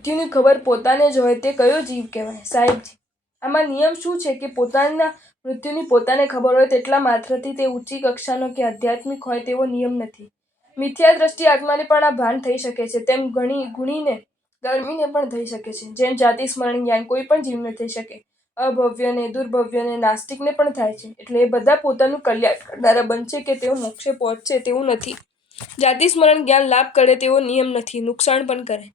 મૃત્યુની ખબર પોતાને જ હોય તે કયો જીવ કહેવાય? સાહેબજી, આમાં નિયમ શું છે કે પોતાના મૃત્યુની પોતાને ખબર હોય તેટલા માત્રથી તે ઊંચી કક્ષાનો કે આધ્યાત્મિક હોય તેવો નિયમ નથી. મિથ્યા દ્રષ્ટિ આત્માને પણ આ ભાન થઈ શકે છે, તેમ ગુણીને ગરમીને પણ થઈ શકે છે. જેમ જાતિ સ્મરણ જ્ઞાન કોઈ પણ જીવને થઈ શકે, અભવ્યને, દુર્ભવ્યને, નાસ્તિકને પણ થાય છે. એટલે એ બધા પોતાનું કલ્યાણ કરનારા બનશે કે તેઓ મોક્ષે પહોંચશે તેવું નથી. જાતિ સ્મરણ જ્ઞાન લાભ કરે તેવો નિયમ નથી, નુકસાન પણ કરે.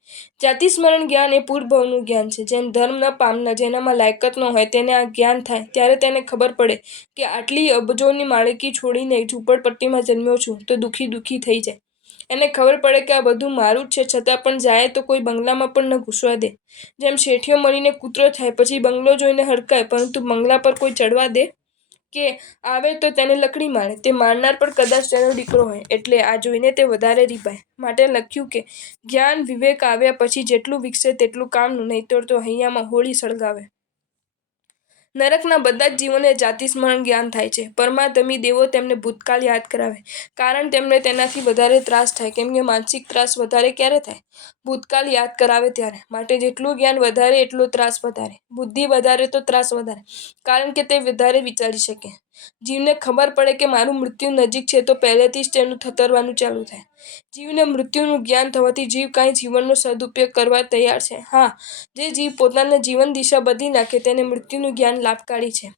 જાતિ સ્મરણ જ્ઞાન એ પૂર્વભાવનું જ્ઞાન છે. જેમ ધર્મ ન પામનાર જેનામાં લાયકાત ન હોય તેને આ જ્ઞાન થાય ત્યારે તેને ખબર પડે કે આટલી અબજોની માળકી છોડીને ઝૂંપડપટ્ટીમાં જન્મ્યો છું તો દુઃખી થઈ જાય. એને ખબર પડે કે આ બધું મારું જ છે, છતાં પણ જાય તો કોઈ બંગલામાં પણ ન ઘૂસવા દે. જેમ શેઠિયો મળીને કૂતરો થાય પછી બંગલો જોઈને હડકાય, પરંતુ બંગલા પર કોઈ ચડવા દે કે આવે તો તેને લકડી મારે. તે મારનાર પણ કદાચ તેનો દીકરો હોય, એટલે આ જોઈને તે વધારે રીપાય. માટે લખ્યું કે જ્ઞાન વિવેક આવ્યા પછી જેટલું વિકસે તેટલું કામનું, નહીંતર તો હૈયામાં હોળી સળગાવે. નરકના બધા જ જીવોને જાતિ સ્મરણ જ્ઞાન થાય છે. પરમાધમી દેવો તેમને ભૂતકાળ યાદ કરાવે, કારણ તેમને તેનાથી વધારે ત્રાસ થાય. કેમ કે માનસિક ત્રાસ વધારે ક્યારે થાય? ભૂતકાળ યાદ કરાવે ત્યારે. માટે જેટલું જ્ઞાન વધારે એટલો ત્રાસ વધારે. બુદ્ધિ વધારે તો ત્રાસ વધારે, કારણ કે તે વધારે વિચારી શકે. જીવને ખબર પડે કે મારું મૃત્યુ નજીક છે તો પહેલેથી જ તેનું થતરવાનું ચાલુ થાય. જીવને મૃત્યુનું જ્ઞાન થવાથી જીવ કાંઈ જીવનનો સદુપયોગ કરવા તૈયાર છે. હા, જે જીવ પોતાના જીવન દિશા બદલી નાખે તેને મૃત્યુનું જ્ઞાન લાભકારી છે.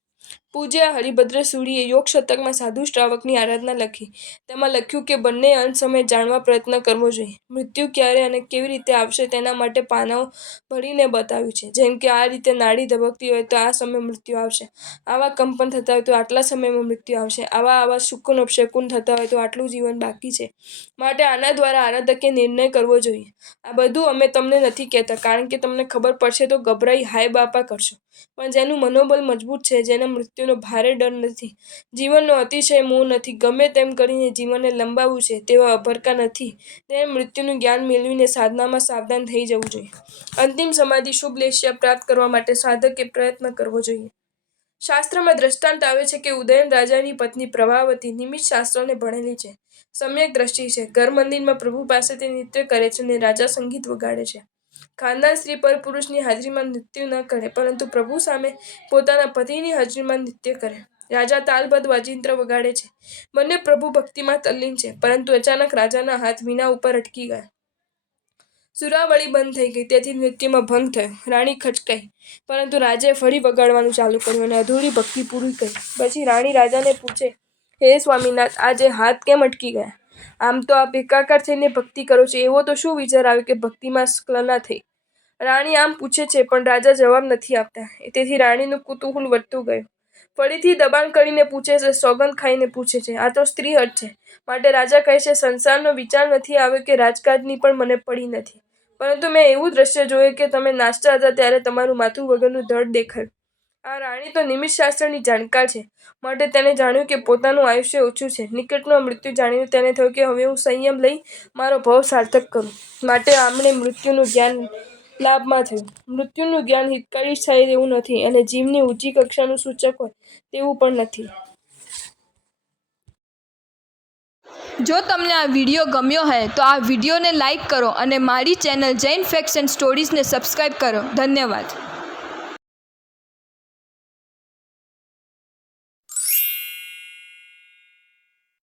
પૂજ્ય હરિભદ્ર સૂરીએ યોગ શતકમાં સાધુ શ્રાવકની આરાધના લખી. તેમાં લખ્યું કે બંને અંત સમય જાણવા પ્રયત્ન કરવો જોઈએ. મૃત્યુ ક્યારે અને કેવી રીતે આવશે તેના માટે પાનાઓ ભરીને બતાવ્યું છે. જેમ કે આ રીતે નાડી ધબકતી હોય તો આ સમયે મૃત્યુ આવશે. આવા કંપન થતા હોય તો આટલા સમયમાં મૃત્યુ આવશે. આવા શુકન અપશુકન થતા હોય તો આટલું જીવન બાકી છે. માટે આના દ્વારા આરાધકે નિર્ણય કરવો જોઈએ. આ બધું અમે તમને નથી કહેતા, કારણ કે તમને ખબર પડશે તો ગભરાઈ હાય બાપા કરશો. પણ જેનું મનોબળ મજબૂત છે, જેને મૃત્યુનો ભારે ડર નથી, જીવનનો અતિશય મોહ નથી, ગમે તેમ કરીને જીવનને લંબાવવું છે તેવા અભરકા નથી, તેને મૃત્યુનું જ્ઞાન મેળવીને સાધનામાં સાવધાન થઈ જવું જોઈએ. અંતિમ સમાધિ શુભ લેસ્યા પ્રાપ્ત કરવા માટે સાધકે પ્રયત્ન કરવો જોઈએ. શાસ્ત્રમાં દ્રષ્ટાંત આવે છે કે ઉદયન રાજાની પત્ની પ્રભાવતી નિમિત્ત શાસ્ત્રને ભણેલી છે, સમ્યક દ્રષ્ટિ છે, ઘર મંદિરમાં પ્રભુ પાસે તે નૃત્ય કરે છે અને રાજા સંગીત વગાડે છે. ખાનદાન સ્ત્રી પર પુરુષની હાજરીમાં નૃત્ય ન કરે, પરંતુ પ્રભુ સામે પોતાના પતિની હાજરીમાં નૃત્ય કરે. રાજા તાલબદ્ધ વાજિંત્ર વગાડે છે. બંને પ્રભુ ભક્તિમાં તલ્લીન છે, પરંતુ અચાનક રાજાના હાથ વીણા ઉપર અટકી ગયા. સુરાવળી બંધ થઈ ગઈ, તેથી નૃત્યમાં ભંગ થયો. રાણી ખચકાઈ, પરંતુ રાજાએ ફરી વગાડવાનું ચાલુ કર્યું અને અધૂરી ભક્તિ પૂરી કરી. પછી રાણી રાજાને પૂછે, હે સ્વામીનાથ, આજે હાથ કેમ અટકી ગયા? આમ તો આપ એકાકાર થઈને ભક્તિ કરો છો, એવો તો શું વિચાર આવ્યો કે ભક્તિમાં સ્ખલના થઈ? રાણી આમ પૂછે છે, પણ રાજા જવાબ નથી આપતા. તેથી રાણીનું કુતૂહલ વધતું ગયું. ફરીથી દબાણ કરીને પૂછે છે, સોગંદ ખાઈને પૂછે છે. આ તો સ્ત્રી હઠ છે. માટે રાજા કહે છે, સંસારનો વિચાર નથી આવ્યો કે રાજકાજની પણ મને પડી નથી, પરંતુ મેં એવું દ્રશ્ય જોયું કે તમે નાચતા હતા ત્યારે તમારું માથું વગરનું ધડ દેખાયું. આ રાણી તો નિમિત્ત શાસ્ત્રની જાણકાર છે, માટે તેણે જાણ્યું કે પોતાનું આયુષ્ય ઓછું છે. નિકટનું મૃત્યુ જાણીને તેને થયું કે હવે હું સંયમ લઈ મારો ભવ સાર્થક કરું. માટે આમણે મૃત્યુનું જ્ઞાન લાભમાં થયું. મૃત્યુનું જ્ઞાન હિતકારી થાય તેવું નથી અને જીવની ઊંચી કક્ષાનું સૂચક હોય તેવું પણ નથી. જો તમને આ વિડીયો ગમ્યો હોય તો આ વિડીયોને લાઈક કરો અને મારી ચેનલ જૈન ફેક્ટ્સ એન્ડ સ્ટોરીઝને સબસ્ક્રાઈબ કરો. ધન્યવાદ.